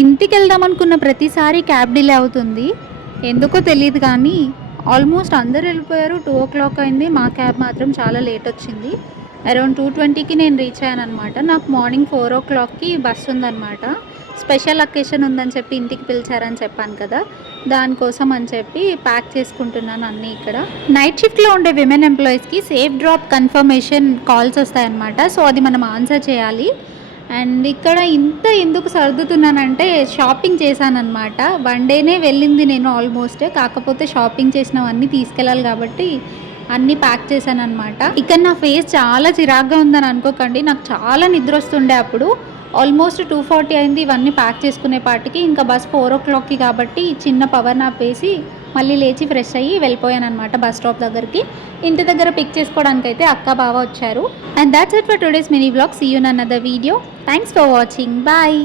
ఇంటికి వెళ్దాం అనుకున్న ప్రతిసారి క్యాబ్ డిలే అవుతుంది. ఎందుకో తెలీదు కానీ ఆల్మోస్ట్ అందరూ వెళ్ళిపోయారు. 2:00 అయింది. మా క్యాబ్ మాత్రం చాలా లేట్ వచ్చింది. అరౌండ్ 2:20కి నేను రీచ్ అయ్యాననమాట. నాకు మార్నింగ్ 4:00కి బస్సు ఉందనమాట. స్పెషల్ అకేషన్ ఉందని చెప్పి ఇంటికి పిలిచారని చెప్పాను కదా, దానికోసం అని చెప్పి ప్యాక్ చేసుకుంటున్నాను అన్నీ ఇక్కడ. నైట్ షిఫ్ట్లో ఉండే విమెన్ ఎంప్లాయీస్కి సేఫ్ డ్రాప్ కన్ఫర్మేషన్ కాల్స్ వస్తాయన్నమాట. సో అది మనం ఆన్సర్ చేయాలి. అండ్ ఇక్కడ ఇంత ఎందుకు సర్దుతున్నానంటే షాపింగ్ చేశానన్నమాట. వన్ డేనే వెళ్ళింది నేను ఆల్మోస్ట్. కాకపోతే షాపింగ్ చేసినవన్నీ తీసుకెళ్ళాలి కాబట్టి అన్నీ ప్యాక్ చేశానన్నమాట. ఇక్కడ నా ఫేస్ చాలా చిరాగ్గా ఉందని అనుకోకండి. నాకు చాలా నిద్ర వస్తుండే అప్పుడు. ఆల్మోస్ట్ 2:40 అయింది ఇవన్నీ ప్యాక్ చేసుకునే పాటికి. ఇంకా బస్ 4:00కి కాబట్టి చిన్న పవర్ నాప్ వేసి మళ్ళీ లేచి ఫ్రెష్ అయ్యి వెళ్ళిపోయాను అనమాట బస్ స్టాప్ దగ్గరికి. ఇంటి దగ్గర పిక్ చేసుకోవడానికి అయితే అక్క బావ వచ్చారు. And that's it for today's mini vlog. See you in another video. Thanks for watching. Bye.